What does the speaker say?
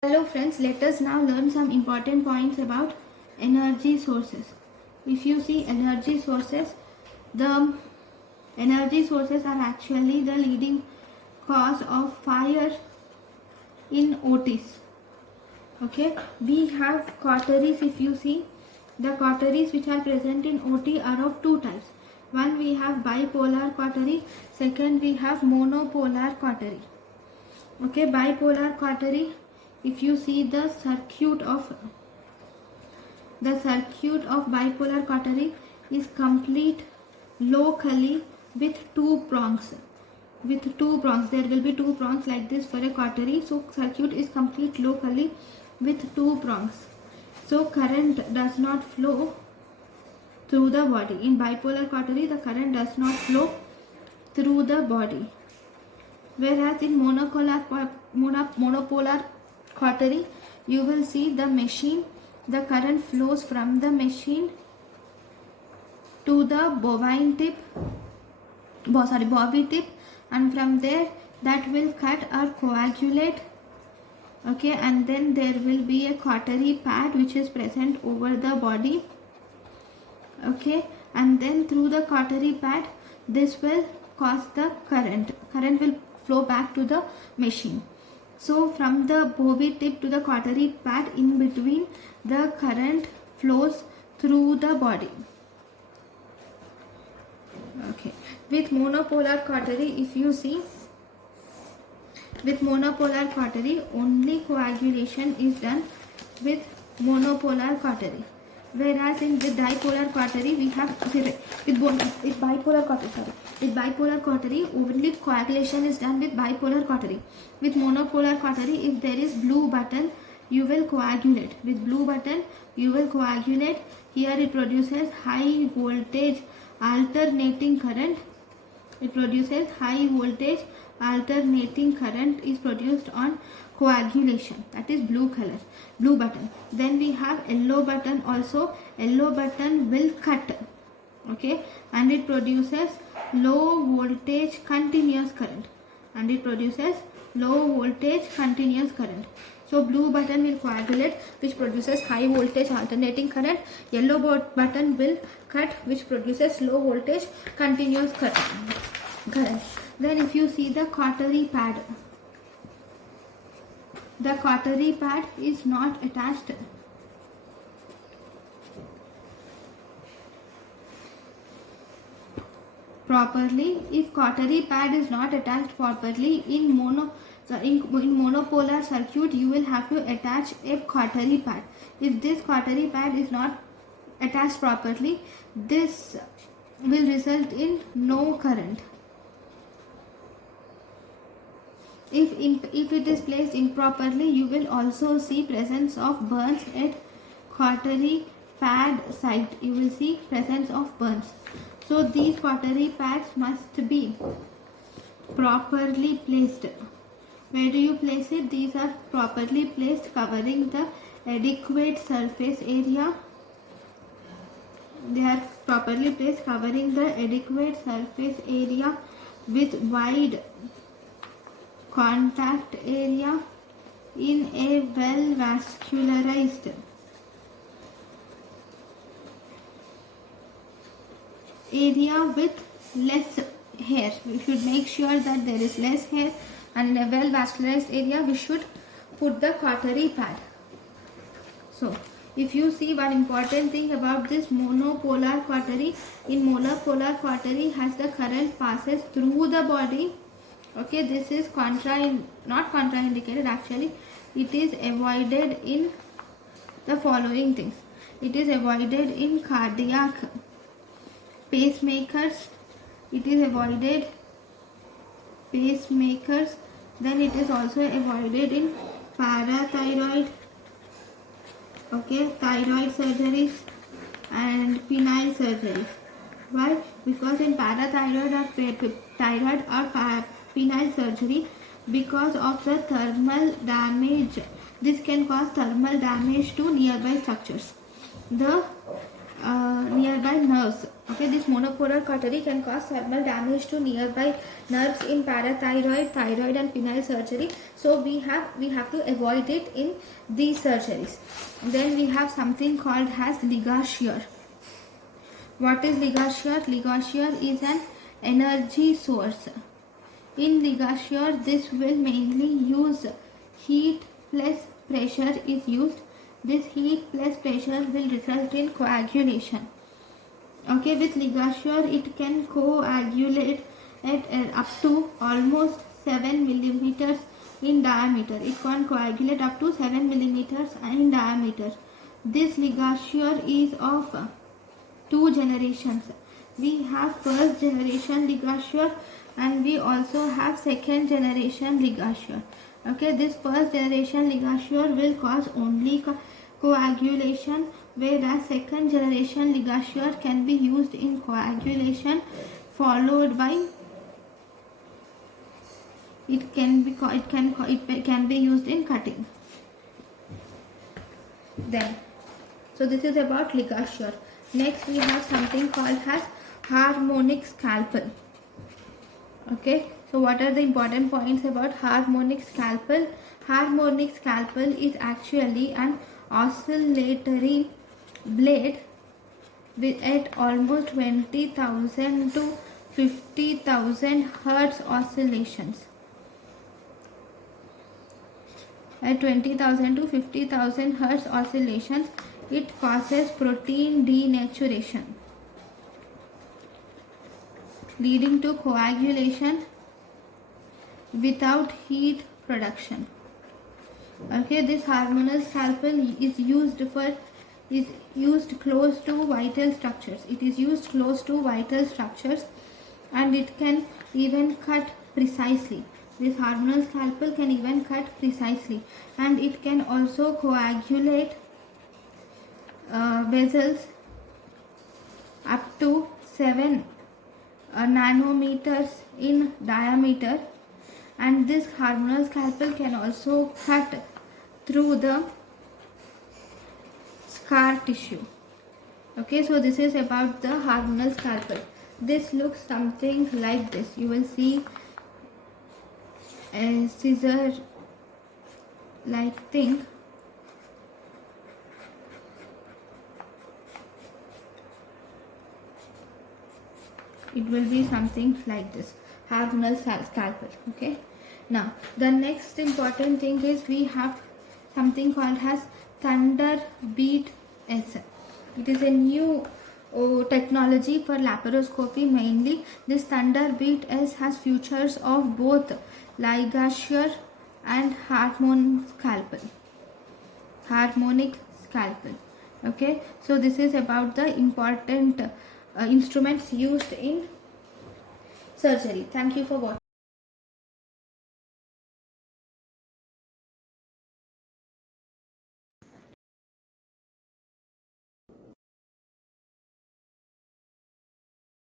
Hello friends, let us now learn some important points about energy sources. If you see the energy sources are actually the leading cause of fire in OTs. Okay, we have cauteries. If you see, the cauteries which are present in OT are of two types. One, we have bipolar cautery. Second, we have monopolar cautery. Okay, bipolar cautery, if you see the circuit of bipolar cautery is complete locally with two prongs. There will be two prongs like this for a cautery. So circuit is complete locally with two prongs. So current does not flow through the body. In bipolar cautery, the current does not flow through the body. Whereas in monopolar cautery, you will see the current flows from the machine to the bobby tip, and from there that will cut or coagulate. Okay, and then there will be a cautery pad which is present over the body. Okay, and then through the cautery pad, this will cause the current will flow back to the machine. So from the bobby tip to the cautery pad, in between the current flows through the body. Okay, with monopolar cautery, if you see, with monopolar cautery only coagulation is done with monopolar cautery. Whereas in the dipolar cautery we have with bipolar cautery only coagulation is done with bipolar cautery. With monopolar cautery, if there is blue button, you will coagulate. With blue button you will coagulate. Here it produces high voltage alternating current. Is produced on coagulation, that is blue button. Then we have yellow button also. Yellow button will cut, okay, and it produces low voltage continuous current. So blue button will coagulate, which produces high voltage alternating current. Yellow button will cut, which produces low voltage continuous current. Then if you see the cautery pad is not attached properly. If cautery pad is not attached properly in monopolar circuit, you will have to attach a cautery pad. If this cautery pad is not attached properly, this will result in no current. If it is placed improperly, you will also see presence of burns at cautery pad site. You will see presence of burns. So these cautery pads must be properly placed. Where do you place it? These are properly placed, covering the adequate surface area. They are properly placed, covering the adequate surface area with wide contact area in a well vascularized area with less hair. We should make sure that there is less hair, and in a well vascularized area we should put the cautery pad. So if you see, one important thing about this monopolar cautery, in monopolar cautery has the current passes through the body. Okay, this is not contraindicated. Actually, it is avoided in the following things. It is avoided in cardiac pacemakers. Then it is also avoided in parathyroid, okay, thyroid surgeries and penile surgeries. Why? Because in parathyroid or thyroid or penile surgery, because of the thermal damage, this can cause thermal damage to nearby structures. The nearby nerves. Okay, this monopolar cautery can cause thermal damage to nearby nerves in parathyroid, thyroid, and penile surgery. So we have to avoid it in these surgeries. Then we have something called as ligashire. What is ligashire? Ligashire is an energy source. In ligashire, this will mainly use heat plus pressure is used. This heat plus pressure will result in coagulation. Okay, with ligashire, it can coagulate at up to almost 7 millimeters in diameter. It can coagulate up to 7 millimeters in diameter. This ligashire is of two generations. We have first generation ligashire and we also have second generation ligashire. Okay, this first generation ligashire will cause only coagulation, whereas second generation ligashire can be used in coagulation followed by it can be used in cutting. Then, so this is about ligashire. Next we have something called as harmonic scalpel. Okay, so what are the important points about harmonic scalpel? Harmonic scalpel is actually an oscillatory blade with at almost 20,000 to 50,000 hertz oscillations. At 20,000 to 50,000 hertz oscillations, it causes protein denaturation, leading to coagulation without heat production. Okay, this hormonal scalpel is used close to vital structures. It is used close to vital structures and it can even cut precisely. This hormonal scalpel can even cut precisely and it can also coagulate vessels up to 7 nanometers in diameter, and this hormonal scalpel can also cut through the scar tissue. Okay, so this is about the hormonal scalpel. This looks something like this. You will see a scissor like thing. It will be something like this, hormonal scalpel. Okay, now the next important thing is we have something called as Thunderbeat S. It is a new technology for laparoscopy mainly. This Thunderbeat S has features of both ligashire and harmonic scalpel. Okay, so this is about the important instruments used in surgery. Thank you for watching.